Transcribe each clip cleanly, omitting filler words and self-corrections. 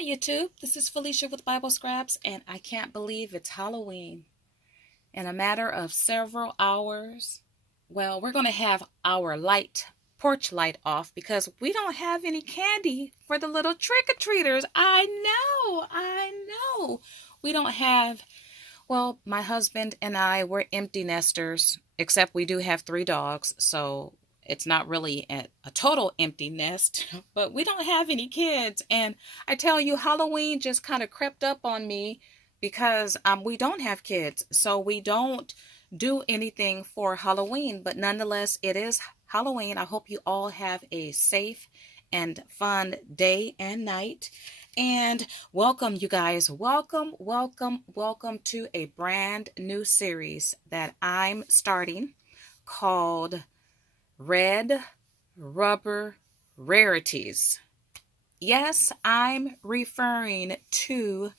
Hi YouTube, this is Felicia with Bible Scraps, and I can't believe it's Halloween. In a matter of several hours, well, we're going to have our porch light off because we don't have any candy for the little trick-or-treaters. I know. We don't have, well, my husband and I, we're empty nesters, except we do have 3 dogs, so it's not really a total empty nest, but we don't have any kids. And I tell you, Halloween just kind of crept up on me because we don't have kids. So we don't do anything for Halloween, but nonetheless, it is Halloween. I hope you all have a safe and fun day and night. And welcome, you guys. Welcome to a brand new series that I'm starting called Red Rubber Rarities. Yes, I'm referring to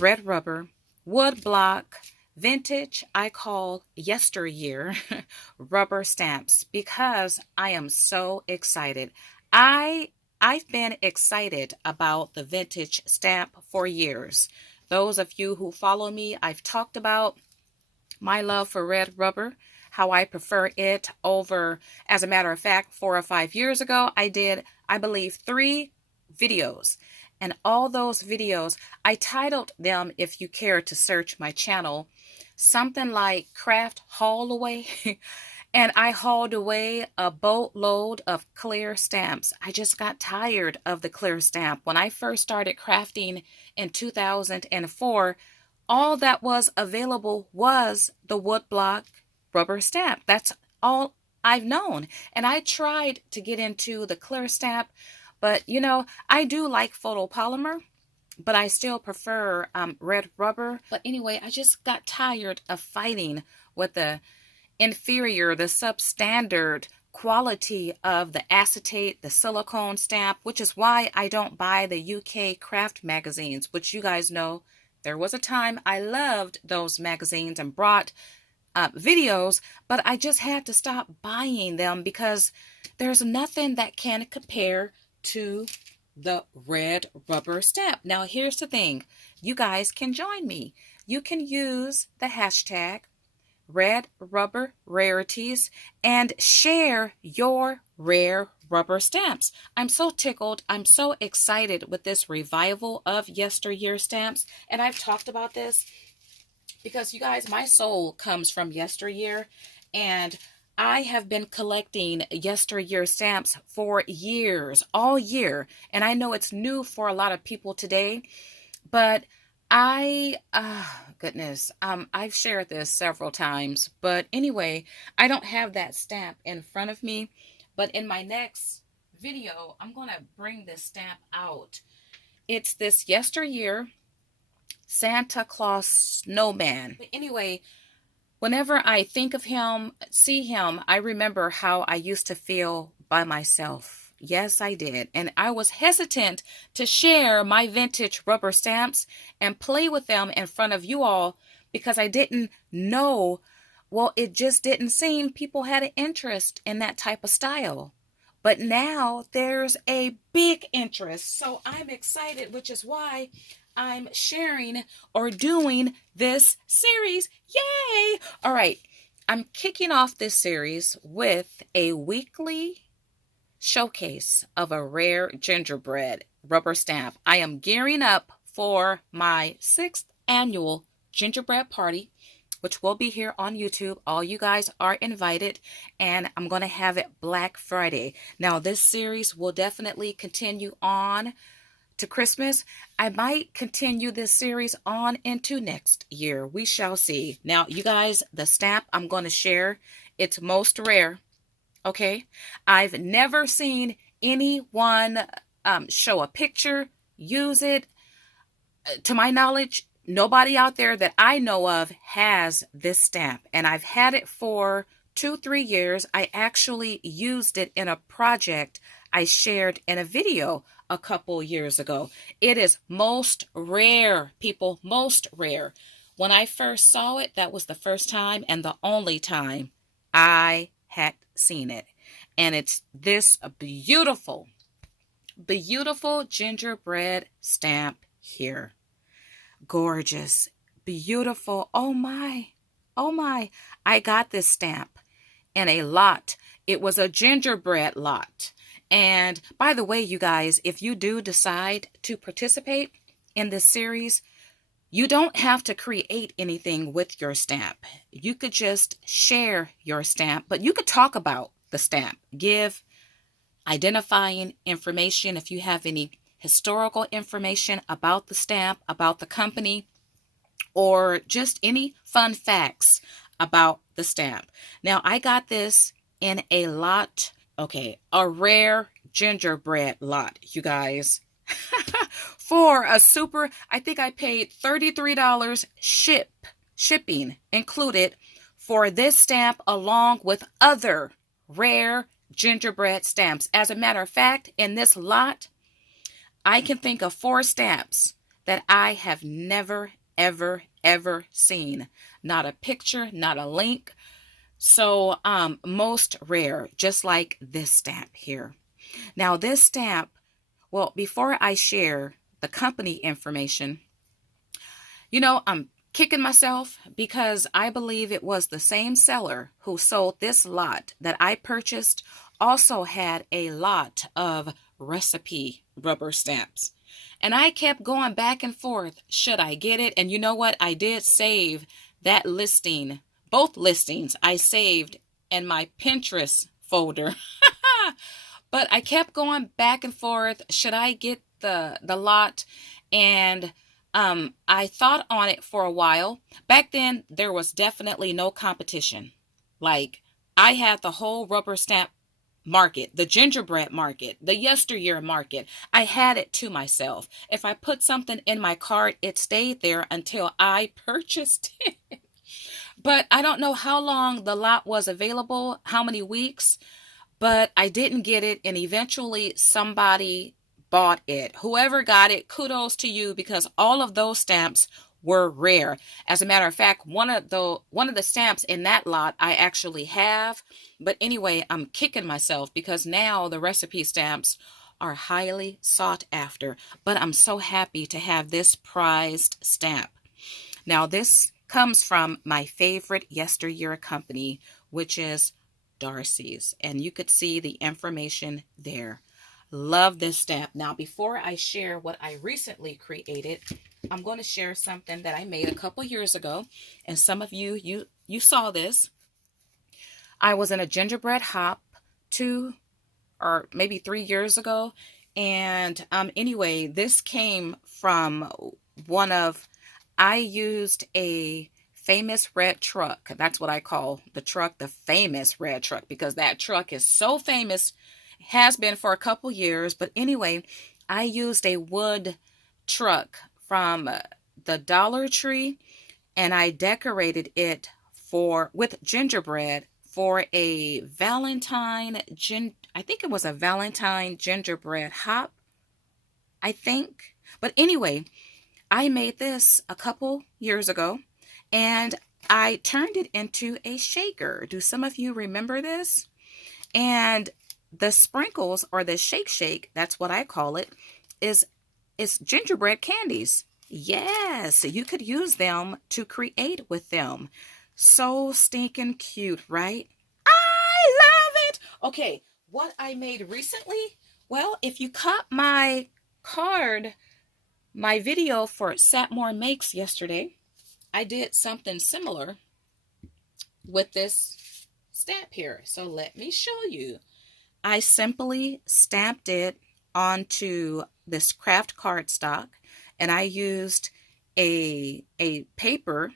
red rubber, wood block, vintage, I call yesteryear rubber stamps because I am so excited. I've been excited about the vintage stamp for years. Those of you who follow me, I've talked about my love for red rubber, how I prefer it over, as a matter of fact, 4 or 5 years ago, I did, I believe, 3 videos. And all those videos, I titled them, if you care to search my channel, something like Craft Haul Away. And I hauled away a boatload of clear stamps. I just got tired of the clear stamp. When I first started crafting in 2004, all that was available was the woodblock rubber stamp. That's all I've known. And I tried to get into the clear stamp, but I do like photopolymer, but I still prefer red rubber. But anyway, I just got tired of fighting with the inferior, the substandard quality of the acetate, the silicone stamp, which is why I don't buy the UK craft magazines, which you guys know. There was a time I loved those magazines and brought videos, but I just had to stop buying them because there's nothing that can compare to the red rubber stamp. Now, here's the thing. You guys can join me. You can use the hashtag Red Rubber Rarities and share your rare rubber stamps. I'm so tickled. I'm so excited with this revival of yesteryear stamps. And I've talked about this because, you guys, my soul comes from yesteryear. And I have been collecting yesteryear stamps for years, all year. And I know it's new for a lot of people today. But goodness, I've shared this several times, but anyway, I don't have that stamp in front of me, but in my next video, I'm going to bring this stamp out. It's this yesteryear Santa Claus snowman. But anyway, whenever I think of him, see him, I remember how I used to feel by myself. Yes, I did. And I was hesitant to share my vintage rubber stamps and play with them in front of you all because I didn't know. Well, it just didn't seem people had an interest in that type of style. But now there's a big interest. So I'm excited, which is why I'm sharing or doing this series. Yay! All right. I'm kicking off this series with a weekly showcase of a rare gingerbread rubber stamp. I am gearing up for my 6th annual gingerbread party, which will be here on YouTube. All you guys are invited, and I'm going to have it Black Friday. Now, this series will definitely continue on to Christmas. I might continue this series on into next year. We shall see. Now, you guys, the stamp I'm going to share, it's most rare. Okay, I've never seen anyone show a picture, use it. To my knowledge, nobody out there that I know of has this stamp. And I've had it for 2-3 years. I actually used it in a project I shared in a video a couple years ago. It is most rare, people, most rare. When I first saw it, that was the first time and the only time I had seen it. And it's this beautiful Beautiful gingerbread stamp here. Gorgeous. Beautiful. Oh my. Oh my. I got this stamp in a lot. It was a gingerbread lot. And by the way, you guys, if you do decide to participate in this series, you don't have to create anything with your stamp. You could just share your stamp, but you could talk about the stamp, give identifying information if you have any historical information about the stamp, about the company, or just any fun facts about the stamp. Now, I got this in a lot, okay, a rare gingerbread lot, you guys. For a super, I think I paid $33 shipping included for this stamp along with other rare gingerbread stamps. As a matter of fact, in this lot, I can think of 4 stamps that I have never, ever seen. Not a picture, not a link. So, most rare, just like this stamp here. Now, this stamp, well, before I share the company information, I'm kicking myself because I believe it was the same seller who sold this lot that I purchased also had a lot of recipe rubber stamps. And I kept going back and forth. Should I get it? And you know what? I did save that listing. Both listings I saved in my Pinterest folder. But I kept going back and forth. Should I get the lot? And I thought on it for a while. Back then, there was definitely no competition. Like, I had the whole rubber stamp market, the gingerbread market, the yesteryear market. I had it to myself. If I put something in my cart, it stayed there until I purchased it. But I don't know how long the lot was available, how many weeks, but I didn't get it, and eventually somebody bought it. Whoever got it, kudos to you, because all of those stamps were rare. As a matter of fact, one of the stamps in that lot I actually have. But anyway, I'm kicking myself because now the recipe stamps are highly sought after. But I'm so happy to have this prized stamp. Now, this comes from my favorite yesteryear company, which is Darcy's, and you could see the information there. Love this stamp. Now, before I share what I recently created, I'm going to share something that I made a couple years ago, and some of you saw this. I was in a gingerbread hop 2 or maybe 3 years ago, and anyway, this came from I used a famous red truck. That's what I call the truck, the famous red truck, because that truck is so famous, has been for a couple years. But anyway, I used a wood truck from the Dollar Tree, and I decorated it with gingerbread for a I think it was a Valentine gingerbread hop, I think. But anyway, I made this a couple years ago, and I turned it into a shaker. Do some of you remember this? And the sprinkles, or the shake, that's what I call it, is gingerbread candies. Yes, you could use them to create with them. So stinking cute, right? I love it. Okay, what I made recently, well, if you caught my video for Satmore Makes yesterday, I did something similar with this stamp here. So let me show you. I simply stamped it onto this craft cardstock, and I used a paper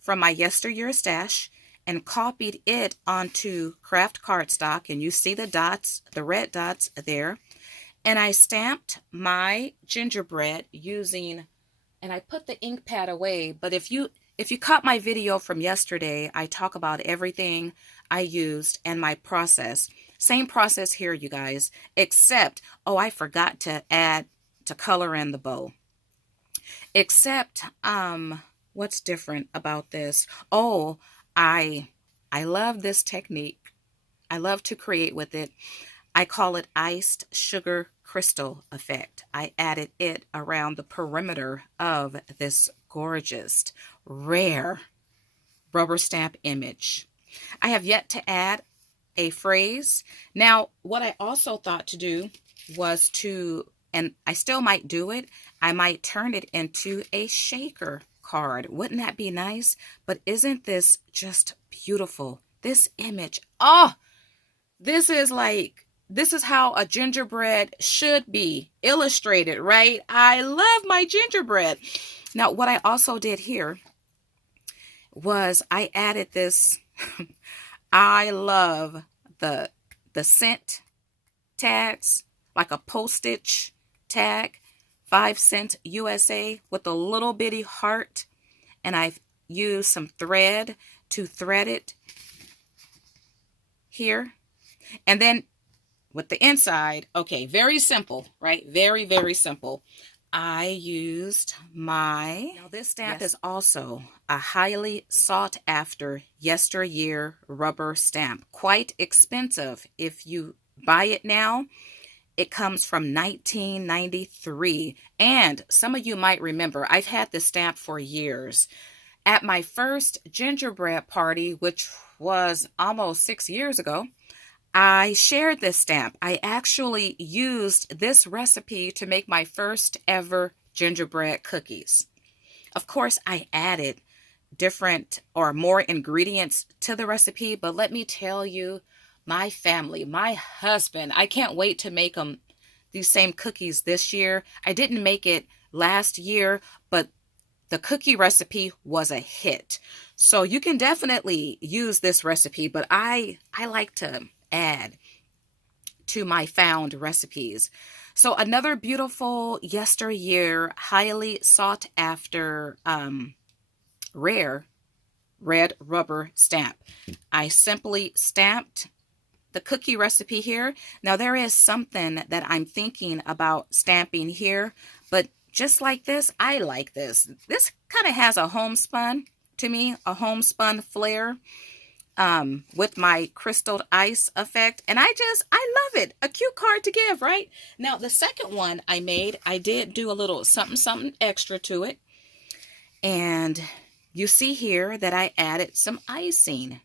from my yesteryear stash and copied it onto craft cardstock, and you see the dots, the red dots there. And I stamped my gingerbread using, and I put the ink pad away, but if you caught my video from yesterday, I talk about everything I used and my process. Same process here, you guys, except, I forgot to color in the bow. Except, what's different about this? I love this technique. I love to create with it. I call it iced sugar crystal effect. I added it around the perimeter of this gorgeous, rare rubber stamp image. I have yet to add a phrase. Now, what I also thought to do was to, and I still might do it, I might turn it into a shaker card. Wouldn't that be nice? But isn't this just beautiful? This image, oh, this is how a gingerbread should be illustrated, right? I love my gingerbread. Now, what I also did here was I added this. I love the cent tags, like a postage tag, 5 cent USA with a little bitty heart. And I've used some thread to thread it here. And then with the inside, okay, very simple, right? Very, very simple. I used my, now this stamp is also a highly sought after yesteryear rubber stamp. Quite expensive if you buy it now. It comes from 1993. And some of you might remember, I've had this stamp for years. At my first gingerbread party, which was almost 6 years ago, I shared this stamp. I actually used this recipe to make my first ever gingerbread cookies. Of course, I added different or more ingredients to the recipe, but let me tell you, my family, my husband, I can't wait to make these same cookies this year. I didn't make it last year, but the cookie recipe was a hit. So you can definitely use this recipe, but I like to add to my found recipes. So another beautiful yesteryear, highly sought after rare red rubber stamp. I simply stamped the cookie recipe here. Now there is something that I'm thinking about stamping here, but just like this, I like this. This kind of has a homespun to me, a homespun flair. With my crystalled ice effect. And I love it. A cute card to give, right? Now, the second one I made, I did do a little something extra to it. And you see here that I added some icing.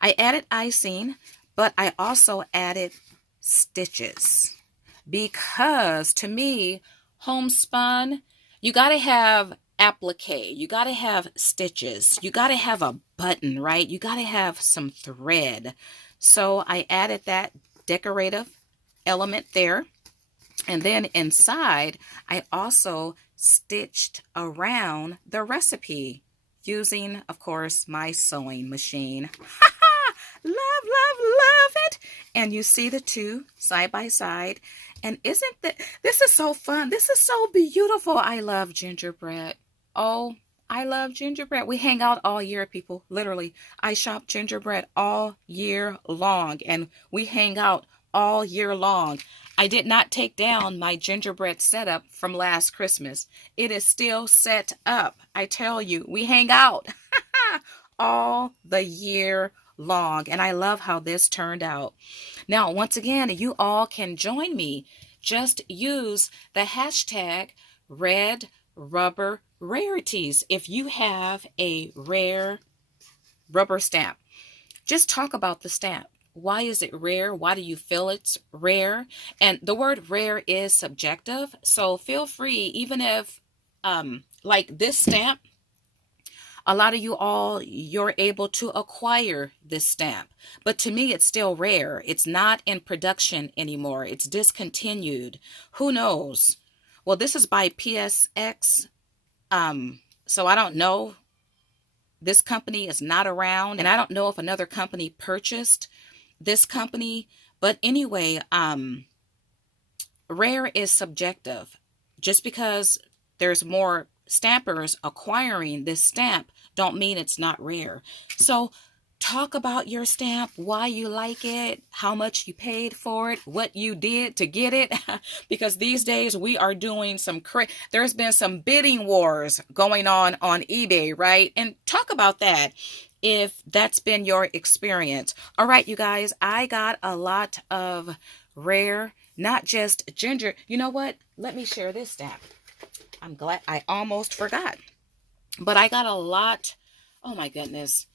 I added icing, but I also added stitches. Because to me, homespun, you got to have applique, you got to have stitches, you got to have a button, right? You got to have some thread. So I added that decorative element there. And then inside, I also stitched around the recipe using, of course, my sewing machine. Love, love, love it. And you see the two side by side. And isn't this is so fun. This is so beautiful. I love gingerbread. Oh, I love gingerbread. We hang out all year, people. Literally, I shop gingerbread all year long, and we hang out all year long. I did not take down my gingerbread setup from last Christmas. It is still set up. I tell you, we hang out all the year long, and I love how this turned out. Now, once again, you all can join me. Just use the hashtag Red Rubber Rarities if you have a rare rubber stamp. Just talk about the stamp. Why is it rare? Why do you feel it's rare? And the word rare is subjective, so feel free, even if like this stamp, a lot of you all, you're able to acquire this stamp. But to me, it's still rare. It's not in production anymore. It's discontinued. Who knows? Well, this is by PSX. So I don't know. This company is not around. And I don't know if another company purchased this company. But anyway, rare is subjective. Just because there's more stampers acquiring this stamp don't mean it's not rare. So talk about your stamp, why you like it, how much you paid for it, what you did to get it. Because these days we are doing there's been some bidding wars going on eBay, right? And talk about that if that's been your experience. All right, you guys, I got a lot of rare not just ginger. You know what? Let me share this stamp. I'm glad I almost forgot. But I got a lot. Oh my goodness.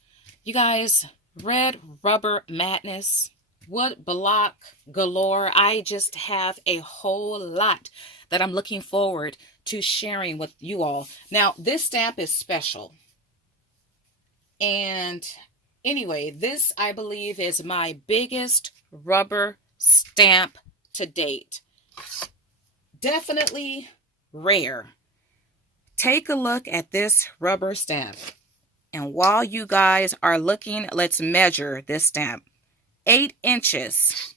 You guys, Red Rubber Madness, wood block galore. I just have a whole lot that I'm looking forward to sharing with you all. Now, this stamp is special. And anyway, this I believe is my biggest rubber stamp to date. Definitely rare. Take a look at this rubber stamp. And while you guys are looking, let's measure this stamp. 8 inches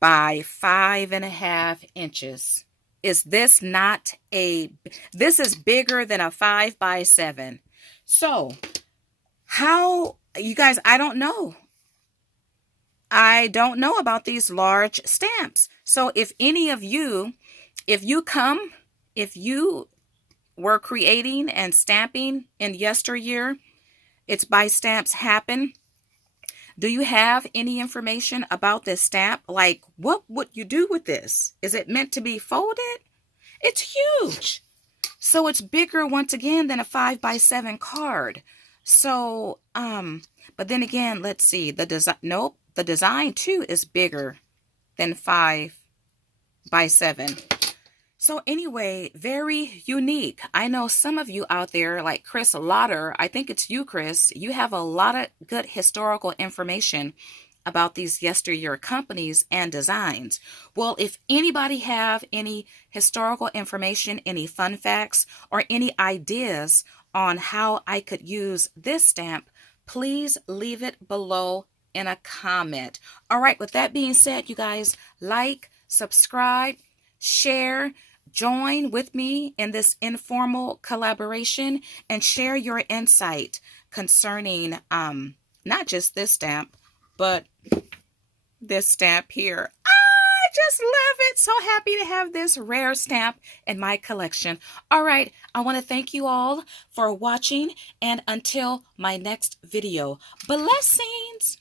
by 5.5 inches. Is this not this is bigger than a 5 by 7. So, how, you guys, I don't know. I don't know about these large stamps. So if any of you, if you were creating and stamping in yesteryear, it's by Stamps Happen. Do you have any information about this stamp? Like, what would you do with this? Is it meant to be folded? It's huge. So it's bigger once again than a 5 by 7 card. So, but then again, let's see. The design, nope, the design too is bigger than 5 by 7. So anyway, very unique. I know some of you out there, like Chris Lauder, I think it's you, Chris, you have a lot of good historical information about these yesteryear companies and designs. Well, if anybody have any historical information, any fun facts, or any ideas on how I could use this stamp, please leave it below in a comment. All right, with that being said, you guys, like, subscribe, share, join with me in this informal collaboration, and share your insight concerning not just this stamp, but this stamp here. I just love it. So happy to have this rare stamp in my collection. All right, I want to thank you all for watching, and until my next video, blessings.